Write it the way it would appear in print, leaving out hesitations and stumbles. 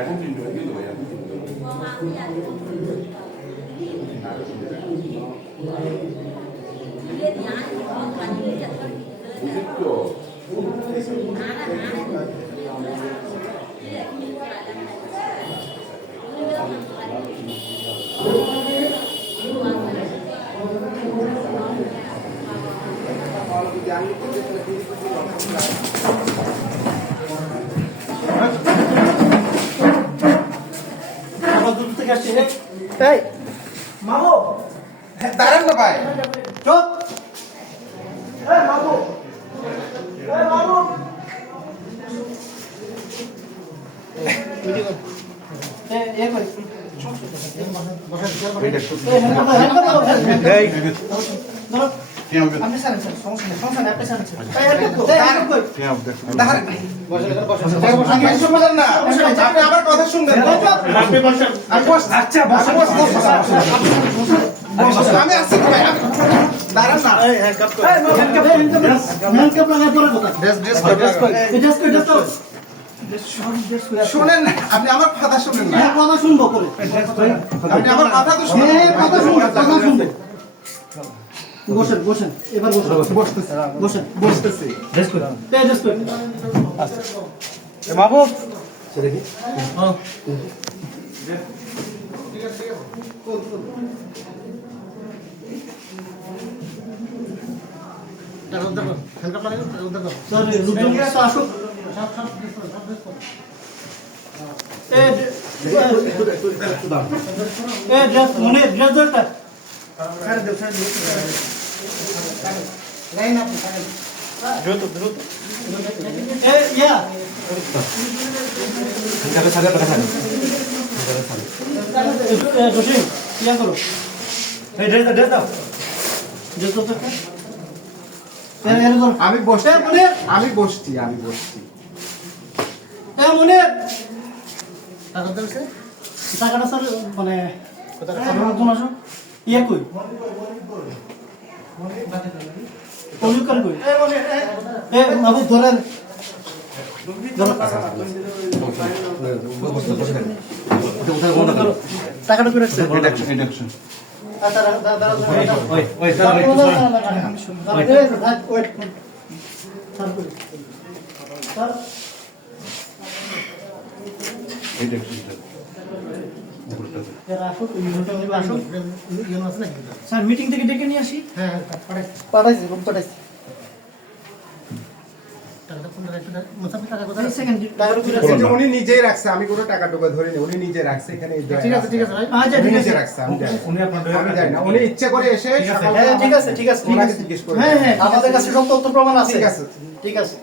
এখন তিনটে হয়ে গেল ভাই, এখন দাঁড়ান না ভাই, চুপ। মামু, মামু, আমার কথা শুনবেন। আমি আসছি ভাই, দাঁড়ান না। শুনেন না, আপনি আমার কথা শুনেন না। কথা শুনবো করে, আপনি আমার কথা তো শুনেন। কথা শুনবে। বসেন বসেন, এবার বসেন বসেন বসতেছি। মাহবুব আসুক। মনে ড্রেস দরকার আমি বসছি, আমি বসছি। মনে টাকাটা স্যার মানে ইয়ে কই পলিউকার কই বাবু ধরেন টাকাটা করে রাখছে স্যার মিটিং থেকে ডেকে নিয়ে আসি। হ্যাঁ পাঠাইছি পাঠাইছি। উনি নিজেই রাখছে, আমি কোনো টাকা টুকা ধরিনি, উনি নিজে রাখছে এখানে। ঠিক আছে ঠিক আছে ভাই, আচ্ছা ঠিক আছে রাখছে, আমি জানি না, উনি ইচ্ছে করে এসে ঠিক আছে ঠিক আছে ঠিক আছে, হ্যাঁ হ্যাঁ আমাদের কাছে সব তথ্য প্রমাণ আছে। ঠিক আছে ঠিক আছে।